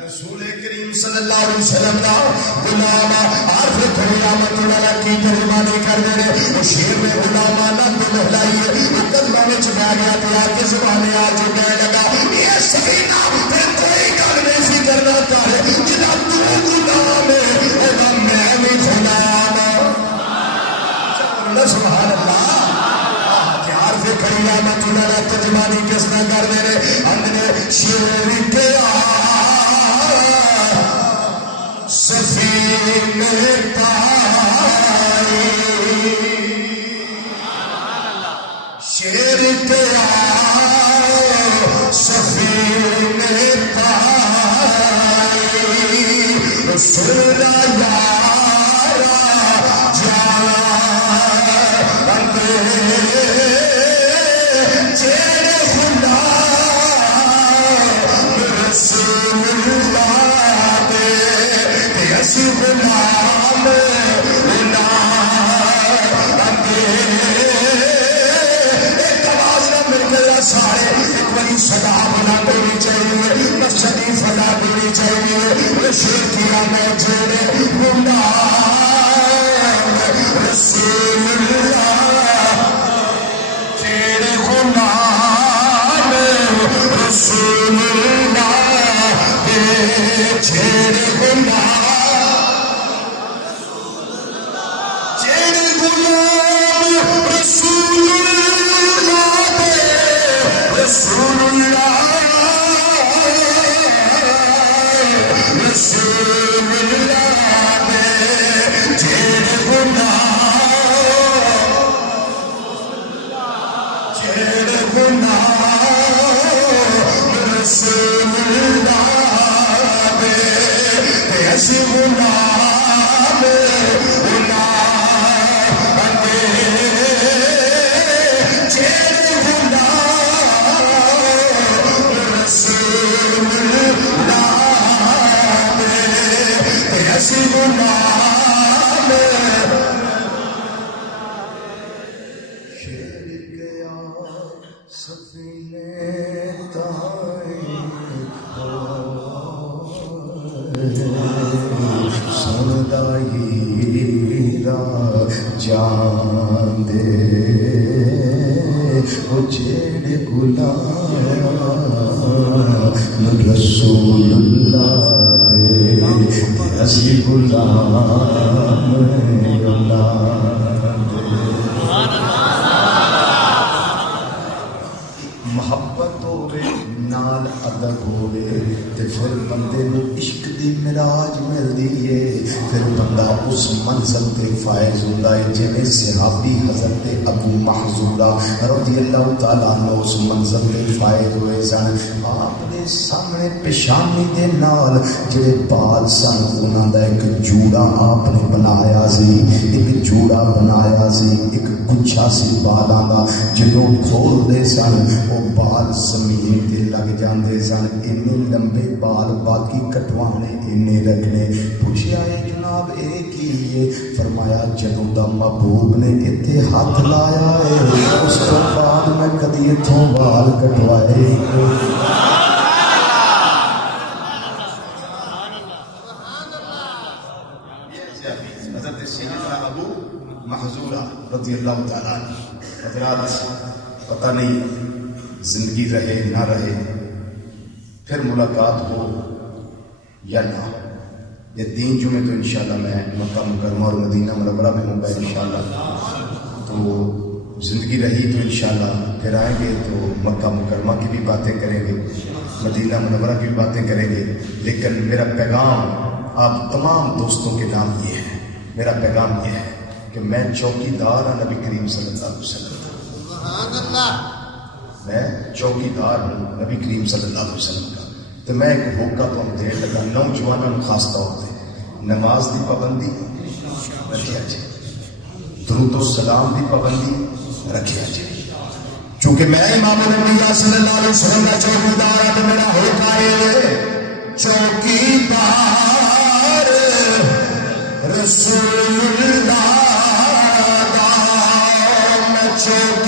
رسول کریم صلی اللہ علیہ وسلم کا غلام. عارف کھڑی رحمت اللہ کی ترجمانی کر دے رہے وہ شیر میں غلامانہ دل ہلائیے وہ قدمہ میں چکا گیا تو آگے زبانے آ جو کہنے لگا یہ سکینہ پھر کوئی گل نہیں سی کرنا چاہے جنا تو غلام ہے اگر میں بھی غلام. سبحان اللہ. عارف کھڑی رحمت اللہ ترجمانی کس نہ کر دے رہے ہم نے شیر کے سفینے تاری شیر کے سفینے تاری رسول یارا جانا جیڑے خدا رسول اللہ غلام ایک آواز نہ مل گیا سارے ایک بڑی صدا بنا دینی چاہیے، مسجدی فضا دینی چاہیے. شیر کیا میں جیڑے غلام رسول اللہ جیڑے غلام رسول اللہ جیڑے غلام رسول اللہ رسول اللہ جیڑے غلام جیڑے غلام رسول اللہ ایسی غلام جان دے وہ جیڑے غلام رسول اللہ دے اسی غلام اللہ محبت ہوے نال ادب ہوے تے پھر بندے نو عشق دی معراج ملدی ہے، پھر بندہ اس منزل تے فائز ہوندا ہے جویں صحابی حضرت ابو محذورہ رضی اللہ تعالیٰ عنہ اس منزل تے فائز ہوئے سن. آپ نے سامنے پیشانی دے نال جڑے بال سن انہاں دا ایک جوڑا آپ نے بنایا سی، ایک جوڑا بنایا سی، ایک گچھا سی بالاں دا، جدوں کھول دے سن وہ بال زمین تے لگ جاندے سن، اینے لمبے بال باقی کٹوانے اینے رکھنے۔ پوچھیا اے جناب اے کی ہے؟ فرمایا جدوں دا محبوب نے ایتھے ہاتھ لایا ہے اس تو بعد میں کدی اتھوں بال کٹوائے۔ حضرت سیدنا ابو محذورہ رضی اللہ تعالیٰ عنہ، حضرات پتہ نہیں زندگی رہے نہ رہے، پھر ملاقات ہو یا نہ ہو، یہ 3 جمعے تو انشاءاللہ میں مکہ مکرمہ اور مدینہ منورہ میں ہوں گا انشاءاللہ، تو زندگی رہی تو انشاءاللہ پھر آئیں گے تو مکہ مکرمہ کی بھی باتیں کریں گے، مدینہ منورہ کی بھی باتیں کریں گے، لیکن میرا پیغام آپ تمام دوستوں کے نام یہ ہے، میرا پیغام یہ ہے کہ میں چوکی دار ہوں نبی کریم صلی اللہ علیہ وسلم کا، میں چوکی دار ہوں نبی کریم صلی اللہ علیہ وسلم کا، تو میں ایک موقع تو ہم دے لگا نوجوانوں خاص طور پہ نماز دی پابندی رکھیا جائے، درود و سلام دی پابندی رکھیا جائے، چونکہ میں امام الانبیاء صلی اللہ علیہ وسلم کا چوکی دار ہے، تو میرا ہوتا ہے چوکی دار رسول اللہ دا، میں چوکی